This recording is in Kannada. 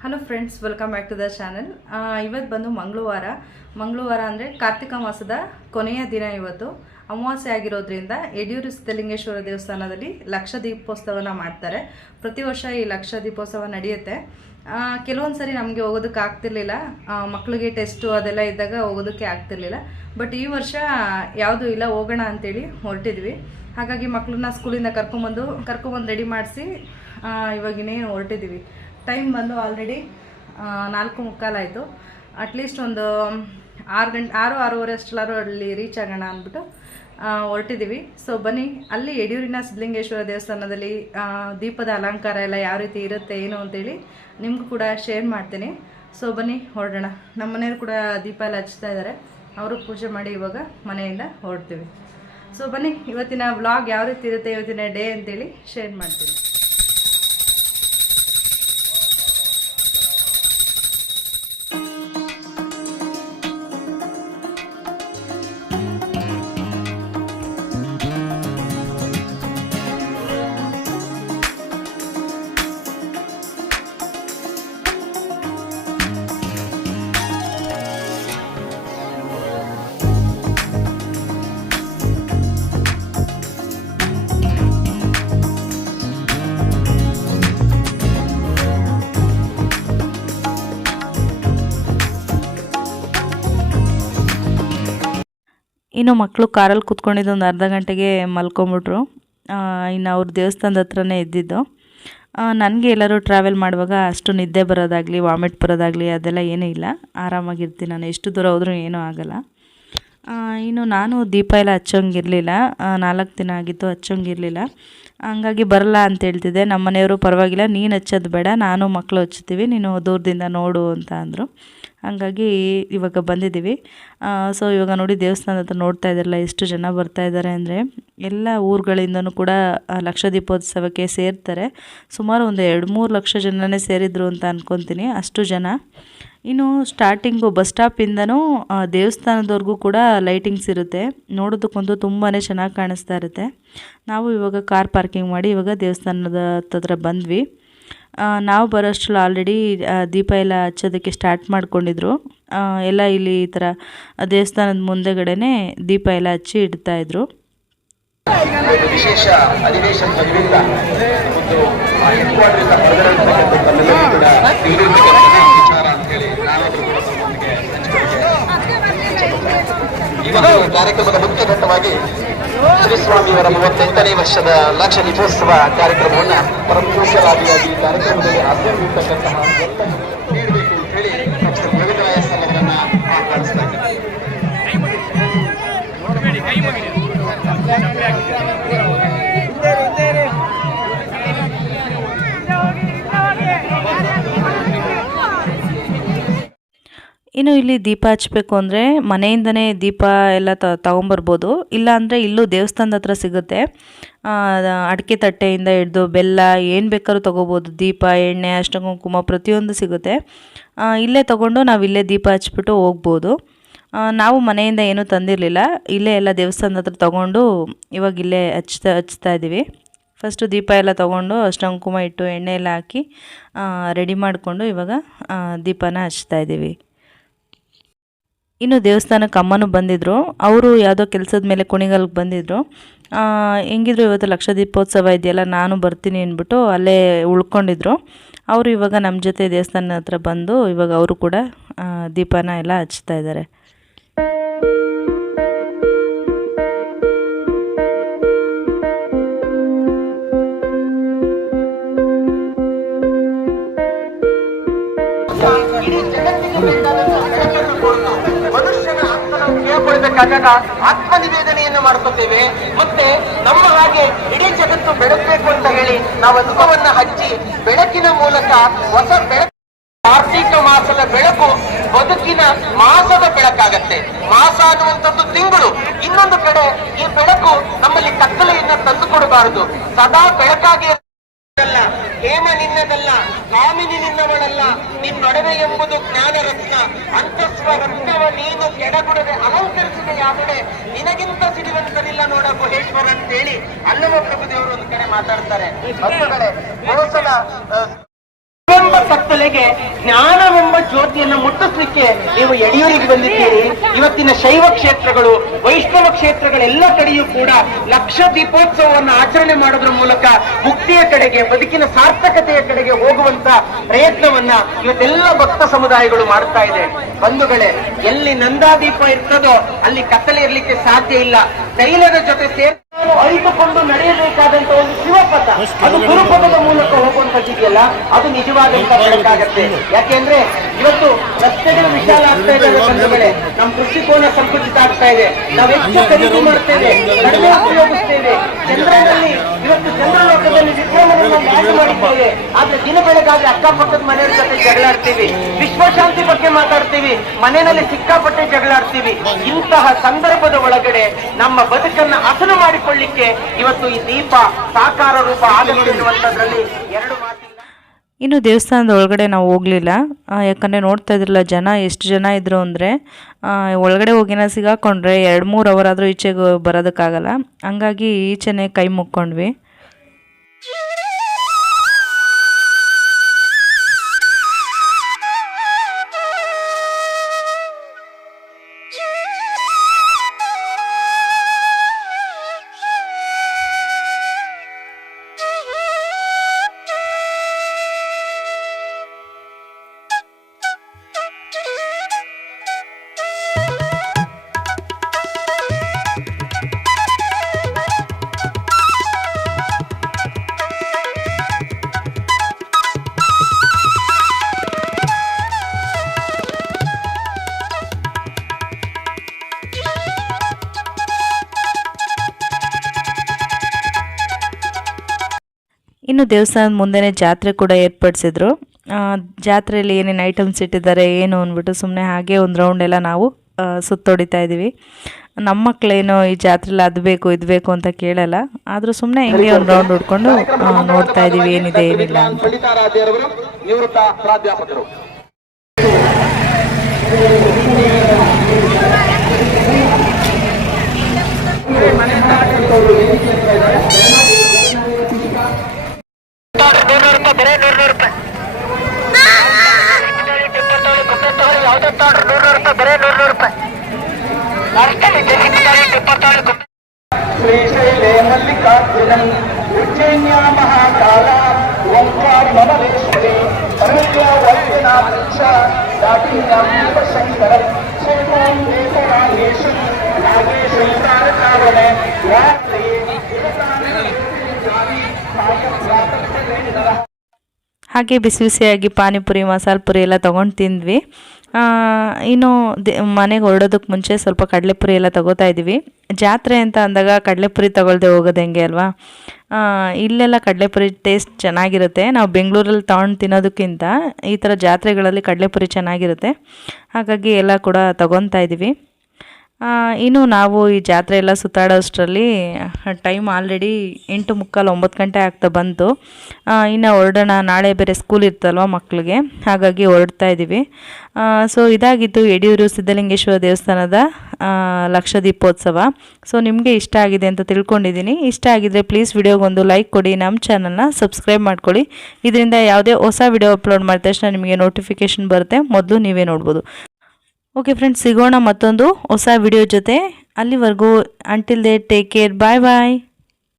Hello friends, welcome back to the channel. ಇವತ್ತು ಬಂದು ಮಂಗಳವಾರ ಅಂದರೆ ಕಾರ್ತಿಕ ಮಾಸದ ಕೊನೆಯ ದಿನ. ಇವತ್ತು ಅಮಾವಾಸ್ಯೆ ಆಗಿರೋದ್ರಿಂದ ಯಡಿಯೂರು ಸಿದ್ಧಲಿಂಗೇಶ್ವರ ದೇವಸ್ಥಾನದಲ್ಲಿ ಲಕ್ಷ ದೀಪೋತ್ಸವನ ಮಾಡ್ತಾರೆ. ಪ್ರತಿ ವರ್ಷ ಈ ಲಕ್ಷ ದೀಪೋತ್ಸವ ನಡೆಯುತ್ತೆ. ಕೆಲವೊಂದು ಸರಿ ನಮಗೆ ಹೋಗೋದಕ್ಕೆ ಆಗ್ತಿರ್ಲಿಲ್ಲ, ಮಕ್ಕಳಿಗೆ ಟೆಸ್ಟು ಅದೆಲ್ಲ ಇದ್ದಾಗ ಹೋಗೋದಕ್ಕೆ ಆಗ್ತಿರ್ಲಿಲ್ಲ. ಬಟ್ ಈ ವರ್ಷ ಯಾವುದೂ ಇಲ್ಲ, ಹೋಗೋಣ ಅಂತೇಳಿ ಹೊರಟಿದ್ವಿ. ಹಾಗಾಗಿ ಮಕ್ಕಳನ್ನ ಸ್ಕೂಲಿಂದ ಕರ್ಕೊಂಬಂದು ರೆಡಿ ಮಾಡಿಸಿ ಇವಾಗಿನೇನು ಹೊರಟಿದ್ದೀವಿ. ಟೈಮ್ ಬಂದು ಆಲ್ರೆಡಿ 4:45 ಆಯಿತು. ಅಟ್ಲೀಸ್ಟ್ ಒಂದು 6:30 ಅಷ್ಟೆಲ್ಲಾರು ಅಲ್ಲಿ ರೀಚ್ ಆಗೋಣ ಅಂದ್ಬಿಟ್ಟು ಹೊರಟಿದ್ದೀವಿ. ಸೊ ಬನ್ನಿ, ಅಲ್ಲಿ ಯಡಿಯೂರಿನ ಸಿದ್ಧಲಿಂಗೇಶ್ವರ ದೇವಸ್ಥಾನದಲ್ಲಿ ದೀಪದ ಅಲಂಕಾರ ಎಲ್ಲ ಯಾವ ರೀತಿ ಇರುತ್ತೆ ಏನು ಅಂತೇಳಿ ನಿಮಗೂ ಕೂಡ ಶೇರ್ ಮಾಡ್ತೀನಿ. ಸೊ ಬನ್ನಿ ಹೊರಡೋಣ. ನಮ್ಮ ಮನೆಯವರು ಕೂಡ ದೀಪ ಎಲ್ಲ ಹಚ್ತಾ ಇದ್ದಾರೆ. ಅವರು ಪೂಜೆ ಮಾಡಿ ಇವಾಗ ಮನೆಯಿಂದ ಹೊರಡ್ತೀವಿ. ಸೊ ಬನ್ನಿ, ಇವತ್ತಿನ ವ್ಲಾಗ್ ಯಾವ ರೀತಿ ಇರುತ್ತೆ, ಇವತ್ತಿನ ಡೇ ಅಂತೇಳಿ ಶೇರ್ ಮಾಡ್ತೀನಿ. ಇನ್ನು ಮಕ್ಕಳು ಕಾರಲ್ಲಿ ಕೂತ್ಕೊಂಡಿದ್ದು ಒಂದು ಅರ್ಧ ಗಂಟೆಗೆ ಮಲ್ಕೊಂಬಿಟ್ರು. ಇನ್ನು ಅವ್ರ ದೇವಸ್ಥಾನದ ಹತ್ರನೇ ಇದ್ದಿದ್ದು. ನನಗೆ ಎಲ್ಲರೂ ಟ್ರಾವೆಲ್ ಮಾಡುವಾಗ ಅಷ್ಟು ನಿದ್ದೆ ಬರೋದಾಗಲಿ ವಾಮಿಟ್ ಬರೋದಾಗಲಿ ಅದೆಲ್ಲ ಏನೂ ಇಲ್ಲ, ಆರಾಮಾಗಿರ್ತೀನಿ ನಾನು. ಎಷ್ಟು ದೂರ ಹೋದ್ರೂ ಏನೂ ಆಗೋಲ್ಲ. ಇನ್ನು ನಾನು ದೀಪ ಎಲ್ಲ ಹಚ್ಚೋಂಗಿರಲಿಲ್ಲ, 4 ದಿನ ಆಗಿತ್ತು ಹಚ್ಚೋಂಗಿರಲಿಲ್ಲ. ಹಂಗಾಗಿ ಬರಲ್ಲ ಅಂತ ಹೇಳ್ತಿದ್ದೆ. ನಮ್ಮ ಮನೆಯವರು ಪರವಾಗಿಲ್ಲ, ನೀನು ಹಚ್ಚೋದು ಬೇಡ, ನಾನು ಮಕ್ಕಳು ಹಚ್ತೀವಿ, ನೀನು ದೂರದಿಂದ ನೋಡು ಅಂತ ಅಂದರು. ಹಾಗಾಗಿ ಇವಾಗ ಬಂದಿದ್ದೀವಿ. ಸೊ ಇವಾಗ ನೋಡಿ, ದೇವಸ್ಥಾನದ ಹತ್ರ ನೋಡ್ತಾ ಇದ್ದಾರಲ್ಲ ಎಷ್ಟು ಜನ ಬರ್ತಾ ಇದ್ದಾರೆ ಅಂದರೆ, ಎಲ್ಲ ಊರುಗಳಿಂದನೂ ಕೂಡ ಲಕ್ಷ ದೀಪೋತ್ಸವಕ್ಕೆ ಸೇರ್ತಾರೆ. ಸುಮಾರು ಒಂದು 2-3 ಲಕ್ಷ ಜನನೇ ಸೇರಿದ್ರು ಅಂತ ಅಂದ್ಕೊತೀನಿ, ಅಷ್ಟು ಜನ. ಇನ್ನು ಸ್ಟಾರ್ಟಿಂಗು ಬಸ್ ಸ್ಟಾಪಿಂದನೂ ದೇವಸ್ಥಾನದವರೆಗೂ ಕೂಡ ಲೈಟಿಂಗ್ಸ್ ಇರುತ್ತೆ. ನೋಡೋದಕ್ಕಂತೂ ತುಂಬಾ ಚೆನ್ನಾಗಿ ಕಾಣಿಸ್ತಾ ಇರುತ್ತೆ. ನಾವು ಇವಾಗ ಕಾರ್ ಪಾರ್ಕಿಂಗ್ ಮಾಡಿ ಇವಾಗ ದೇವಸ್ಥಾನದ ಹತ್ರ ಬಂದ್ವಿ. ನಾವು ಬರೋಷ್ಟರಲ್ಲಿ ಆಲ್ರೆಡಿ ದೀಪ ಎಲ್ಲ ಹಚ್ಚೋದಕ್ಕೆ ಸ್ಟಾರ್ಟ್ ಮಾಡ್ಕೊಂಡಿದ್ರು. ಎಲ್ಲ ಇಲ್ಲಿ ಈ ಥರ ದೇವಸ್ಥಾನದ ಮುಂದೆಗಡೆನೇ ದೀಪ ಎಲ್ಲ ಹಚ್ಚಿ ಇಡ್ತಾಯಿದ್ರು. ವಿಶೇಷ ಅಧಿವೇಶನದಿಂದ ಒಂದು ಕಾರ್ಯಕ್ರಮದ ಮುಖ್ಯ ಘಟ್ಟವಾಗಿ ಶ್ರೀಸ್ವಾಮಿಯವರ 38ನೇ ವರ್ಷದ ಲಕ್ಷ ದೀಪೋತ್ಸವ ಕಾರ್ಯಕ್ರಮವನ್ನು ಪರಮಪೂಜ್ಯರಾಗಿ ಕಾರ್ಯಕ್ರಮದಲ್ಲಿ ಆಚರಿಸಿರ್ತಕ್ಕಂತಹ ನೀಡಬೇಕು ಅಂತ ಹೇಳಿ ಗೋವಿಂದರಾಯ ಸಲ್ಲವರನ್ನ ಆಹ್ವಾನಿಸ್ತಾ ಇದ್ದಾರೆ. ಇನ್ನು ಇಲ್ಲಿ ದೀಪ ಹಚ್ಚಬೇಕು ಅಂದರೆ ಮನೆಯಿಂದನೇ ದೀಪ ಎಲ್ಲ ತಗೊಂಬರ್ಬೋದು. ಇಲ್ಲಾಂದರೆ ಇಲ್ಲೂ ದೇವಸ್ಥಾನದ ಹತ್ರ ಸಿಗುತ್ತೆ. ಅಡಿಕೆ ತಟ್ಟೆಯಿಂದ ಹಿಡ್ದು ಬೆಲ್ಲ ಏನು ಬೇಕಾದ್ರೂ ತೊಗೋಬೋದು. ದೀಪ, ಎಣ್ಣೆ, ಅರಿಶಿನ ಕುಂಕುಮ ಪ್ರತಿಯೊಂದು ಸಿಗುತ್ತೆ. ಇಲ್ಲೇ ತೊಗೊಂಡು ನಾವು ಇಲ್ಲೇ ದೀಪ ಹಚ್ಬಿಟ್ಟು ಹೋಗ್ಬೋದು. ನಾವು ಮನೆಯಿಂದ ಏನೂ ತಂದಿರಲಿಲ್ಲ, ಇಲ್ಲೇ ಎಲ್ಲ ದೇವಸ್ಥಾನದ ಹತ್ರ ತೊಗೊಂಡು ಇವಾಗ ಇಲ್ಲೇ ಹಚ್ತಾ ಇದ್ದೀವಿ. ಫಸ್ಟು ದೀಪ ಎಲ್ಲ ತೊಗೊಂಡು ಅರಿಶಿನ ಕುಂಕುಮ ಇಟ್ಟು ಎಣ್ಣೆ ಎಲ್ಲ ಹಾಕಿ ರೆಡಿ ಮಾಡಿಕೊಂಡು ಇವಾಗ ದೀಪನ ಹಚ್ತಾ ಇದ್ದೀವಿ. ಇನ್ನು ದೇವಸ್ಥಾನಕ್ಕೆ ಅಮ್ಮನೂ ಬಂದಿದ್ದರು. ಅವರು ಯಾವುದೋ ಕೆಲಸದ ಮೇಲೆ ಕುಣಿಗಲ್ಗೆ ಬಂದಿದ್ದರು. ಹೆಂಗಿದ್ರು ಇವತ್ತು ಲಕ್ಷ ದೀಪೋತ್ಸವ ಇದೆಯಲ್ಲ, ನಾನು ಬರ್ತೀನಿ ಅಂದ್ಬಿಟ್ಟು ಅಲ್ಲೇ ಉಳ್ಕೊಂಡಿದ್ರು. ಅವರು ಇವಾಗ ನಮ್ಮ ಜೊತೆ ದೇವಸ್ಥಾನದ ಹತ್ರ ಬಂದು ಇವಾಗ ಅವರು ಕೂಡ ದೀಪನ ಎಲ್ಲ ಹಚ್ತಾ ಇದ್ದಾರೆ. ಆತ್ಮ ನಿವೇದನೆಯನ್ನು ಮಾಡ್ಕೊತೇವೆ. ಮತ್ತೆ ನಮ್ಮ ಹಾಗೆ ಇಡೀ ಜಗತ್ತು ಬೆಳಕಬೇಕು ಅಂತ ಹೇಳಿ ನಾವು ದೀಪವನ್ನ ಹಚ್ಚಿ ಬೆಳಕಿನ ಮೂಲಕ ಹೊಸ ಬೆಳಕು, ಕಾರ್ತಿಕ ಮಾಸದ ಬೆಳಕು ಬದುಕಿನ ಮಾಸದ ಬೆಳಕಾಗತ್ತೆ. ಮಾಸ ಅನ್ನುವಂಥದ್ದು ತಿಂಗಳು. ಇನ್ನೊಂದು ಕಡೆ ಈ ಬೆಳಕು ನಮ್ಮಲ್ಲಿ ಕತ್ತಲೆಯನ್ನ ತಂದು ಕೊಡಬಾರದು, ಸದಾ ಬೆಳಕಾಗಿ ಹೇಮ ನಿನ್ನದಲ್ಲ, ಕಾಮಿನಿ ನಿನ್ನವಳಲ್ಲ, ನಿನ್ನೊಡವೆ ಎಂಬುದು ಜ್ಞಾನ ರತ್ನ, ಅಂತಸ್ವ ರತ್ನವ ನೀನು ಕೆಡಗುಡದೆ ಅಲಂಕರಿಸಿದೆಯಾದರೆ ನಿನಗಿಂತ ಸಿರಿವಂತನಿಲ್ಲ ನೋಡ ಗುಹೇಶ್ವರ ಅಂತೇಳಿ ಅಲ್ಲವ ಪ್ರಭುದೇವರು ಒಂದು ಕಡೆ ಮಾತಾಡ್ತಾರೆ. ಒಂದು ಕಡೆ ಗೋಸಲ ಕತ್ತಲೆ ಕಡೆಗೆ ಜ್ಞಾನವೆಂಬ ಜ್ಯೋತಿಯನ್ನು ಮುಟ್ಟಿಸ್ಲಿಕ್ಕೆ ನೀವು ಯಡಿಯೂರಿಗೆ ಬಂದಿದ್ದೀರಿ. ಇವತ್ತಿನ ಶೈವ ಕ್ಷೇತ್ರಗಳು, ವೈಷ್ಣವ ಕ್ಷೇತ್ರಗಳೆಲ್ಲ ಕಡೆಯೂ ಕೂಡ ಲಕ್ಷ ದೀಪೋತ್ಸವವನ್ನು ಆಚರಣೆ ಮಾಡೋದ್ರ ಮೂಲಕ ಮುಕ್ತಿಯ ಕಡೆಗೆ, ಬದುಕಿನ ಸಾರ್ಥಕತೆಯ ಕಡೆಗೆ ಹೋಗುವಂತ ಪ್ರಯತ್ನವನ್ನ ಇವತ್ತೆಲ್ಲ ಭಕ್ತ ಸಮುದಾಯಗಳು ಮಾಡ್ತಾ ಇದೆ. ಬಂಧುಗಳೇ, ಎಲ್ಲಿ ನಂದಾದೀಪ ಇರ್ತದೋ ಅಲ್ಲಿ ಕತ್ತಲೆ ಇರ್ಲಿಕ್ಕೆ ಸಾಧ್ಯ ಇಲ್ಲ. ತೈಲದ ಜೊತೆ ಸೇರಿ ಅರಿತುಕೊಂಡು ನಡೆಯಬೇಕಾದಂತ ಒಂದು ಶಿವಪಥ, ಅದು ಗುರುಪಥದ ಮೂಲಕ ಹೋಗುವಂತದ್ದಿದೆಯಲ್ಲ, ಅದು ನಿಜವಾದಂತ ಬೆಳಕಾಗತ್ತೆ. ಯಾಕೆಂದ್ರೆ ಇವತ್ತು ರಸ್ತೆಗಳು ವಿಶಾಲ ಆಗ್ತಾ ಇದ್ದಾವೆ ಬಂಧುಗಳೇ, ನಮ್ಮ ದೃಷ್ಟಿಕೋನ ಸಂಕುಚಿತ ಆಗ್ತಾ ಇದೆ. ನಾವು ಹೆಚ್ಚು ಖರೀದಿ ಮಾಡ್ತೇವೆ, ಕಡಿಮೆ ಉಪಯೋಗಿಸ್ತೇವೆ. ಚಂದ್ರನಲ್ಲಿ ಇವತ್ತು ಚಂದ್ರಲೋಕದಲ್ಲಿ ವಿಕ್ರಮವನ್ನು ಲ್ಯಾಂಡ್ ಮಾಡಿದ್ದೇವೆ, ಆದ್ರೆ ದಿನ ಬೆಳಗಾದ್ರೆ ಅಕ್ಕಪಕ್ಕದ ಮನೆಯವ್ರ ಜೊತೆ ಜಗಳಾಡ್ತೀವಿ, ವಿಶ್ವಶಾಂತಿ ಬಗ್ಗೆ ಮಾತಾಡ್ತೀವಿ, ಮನೆಯಲ್ಲಿ ಸಿಕ್ಕಾಪಟ್ಟೆ ಜಗಳಾಡ್ತೀವಿ. ಇಂತಹ ಸಂದರ್ಭದ ಒಳಗಡೆ ನಮ್ಮ ಬದುಕನ್ನ ಹಸನು ಮಾಡಿಕೊಳ್ಳಿಕ್ಕೆ ಇವತ್ತು ಈ ದೀಪ ಸಾಕಾರ ರೂಪ ಆಗಲಿದೆ ಎನ್ನುವಂಥದ್ರಲ್ಲಿ ಎರಡು ಮಾತಿಲ್ಲ. ಇನ್ನು ದೇವಸ್ಥಾನದ ಒಳಗಡೆ ನಾವು ಹೋಗಲಿಲ್ಲ, ಯಾಕಂದರೆ ನೋಡ್ತಾ ಇದ್ರಲ್ಲ ಜನ ಎಷ್ಟು ಜನ ಇದ್ದರು ಅಂದರೆ ಒಳಗಡೆ ಹೋಗಿನ ಸಿಗಾಕೊಂಡ್ರೆ 2-3 ಅವರ್ ಆದರೂ ಈಚೆಗೆ ಬರೋದಕ್ಕಾಗಲ್ಲ. ಹಂಗಾಗಿ ಈಚೆನೇ ಕೈ ಮುಕ್ಕೊಂಡ್ವಿ. ಇನ್ನು ದೇವಸ್ಥಾನದ ಮುಂದೆನೇ ಜಾತ್ರೆ ಕೂಡ ಏರ್ಪಡಿಸಿದ್ರು. ಜಾತ್ರೆಯಲ್ಲಿ ಏನೇನು ಐಟಮ್ಸ್ ಇಟ್ಟಿದ್ದಾರೆ ಏನು ಅಂದ್ಬಿಟ್ಟು ಸುಮ್ಮನೆ ಹಾಗೆ ಒಂದು ರೌಂಡ್ ಎಲ್ಲ ನಾವು ಸುತ್ತೊಡಿತಾ ಇದ್ದೀವಿ. ನಮ್ಮ ಮಕ್ಕಳೇನೋ ಈ ಜಾತ್ರೆಲಿ ಅದು ಬೇಕು ಇದು ಬೇಕು ಅಂತ ಕೇಳಲ್ಲ, ಆದರೂ ಸುಮ್ಮನೆ ಹಿಂಗೆ ಒಂದು ರೌಂಡ್ ಹೊಡ್ಕೊಂಡು ನೋಡ್ತಾ ಇದ್ದೀವಿ ಏನಿದೆ ಏನಿಲ್ಲ ಅಂತ. ನಿವೃತ್ತ ಪ್ರಾಧ್ಯಾಪಕರು ಶ್ರೀಶೈಲೇ ಮಲ್ಲಿಕಾರ್ಜುನಂ ಉಜ್ಜಯಿನ್ಯಾ ಮಹಾಕಾಲ ಓಂಕಾರ ಮಮಲೇಶ್ವರಿ ಪರಮೇಶ್ವರ ವೈದ್ಯನಾಥ ದಾಟಿನ್ಯಾಂ ಶಿವಶಂಕರಂ ಸೋಮಂ ದೇವರಾಜೇಶಂ ನಾಗೇಶಂ ತಾರಕಾವನೆ ರಾತ್ರಿ ಹಾಗೆ ಬಿಸಿ ಬಿಸಿಯಾಗಿ ಪಾನಿಪುರಿ ಮಸಾಲೆ ಪುರಿ ಎಲ್ಲ ತೊಗೊಂಡು ತಿಂದ್ವಿ. ಇನ್ನು ಮನೆಗೆ ಹೊರಡೋದಕ್ಕೆ ಮುಂಚೆ ಸ್ವಲ್ಪ ಕಡಲೆಪುರಿ ಎಲ್ಲ ತೊಗೋತಾ ಇದ್ದೀವಿ. ಜಾತ್ರೆ ಅಂತ ಅಂದಾಗ ಕಡಲೆಪುರಿ ತೊಗೊಳ್ದೆ ಹೋಗೋದು ಹೆಂಗೆ ಅಲ್ವಾ. ಇಲ್ಲೆಲ್ಲ ಕಡಲೆಪುರಿ ಟೇಸ್ಟ್ ಚೆನ್ನಾಗಿರುತ್ತೆ. ನಾವು ಬೆಂಗಳೂರಲ್ಲಿ ತೊಗೊಂಡು ತಿನ್ನೋದಕ್ಕಿಂತ ಈ ಥರ ಜಾತ್ರೆಗಳಲ್ಲಿ ಕಡಲೆಪುರಿ ಚೆನ್ನಾಗಿರುತ್ತೆ, ಹಾಗಾಗಿ ಎಲ್ಲ ಕೂಡ ತೊಗೊತಾ ಇದ್ದೀವಿ. ಇನ್ನು ನಾವು ಈ ಜಾತ್ರೆ ಎಲ್ಲ ಸುತ್ತಾಡೋಷ್ಟರಲ್ಲಿ ಟೈಮ್ ಆಲ್ರೆಡಿ 8:45-9 ಗಂಟೆ ಆಗ್ತಾ ಬಂತು. ಇನ್ನು ಹೊರಡೋಣ, ನಾಳೆ ಬೇರೆ ಸ್ಕೂಲ್ ಇರ್ತಲ್ವ ಮಕ್ಕಳಿಗೆ, ಹಾಗಾಗಿ ಹೊರಡ್ತಾ ಇದ್ದೀವಿ. ಸೊ ಇದಾಗಿತ್ತು ಯಡಿಯೂರು ಸಿದ್ಧಲಿಂಗೇಶ್ವರ ದೇವಸ್ಥಾನದ ಲಕ್ಷ ದೀಪೋತ್ಸವ. ಸೊ ನಿಮಗೆ ಇಷ್ಟ ಆಗಿದೆ ಅಂತ ತಿಳ್ಕೊಂಡಿದ್ದೀನಿ. ಇಷ್ಟ ಆಗಿದ್ರೆ ಪ್ಲೀಸ್ ವಿಡಿಯೋಗೊಂದು ಲೈಕ್ ಕೊಡಿ, ನಮ್ಮ ಚಾನಲ್ನ ಸಬ್ಸ್ಕ್ರೈಬ್ ಮಾಡ್ಕೊಳ್ಳಿ. ಇದರಿಂದ ಯಾವುದೇ ಹೊಸ ವಿಡಿಯೋ ಅಪ್ಲೋಡ್ ಮಾಡಿದ ತಕ್ಷಣ ನಿಮಗೆ ನೋಟಿಫಿಕೇಷನ್ ಬರುತ್ತೆ, ಮೊದಲು ನೀವೇ ನೋಡ್ಬೋದು. ಓಕೆ ಫ್ರೆಂಡ್ಸ್, ಸಿಗೋಣ ಮತ್ತೊಂದು ಹೊಸ ವಿಡಿಯೋ ಜೊತೆ. ಅಲ್ಲಿವರೆಗೂ until then take care, bye ಬಾಯ್.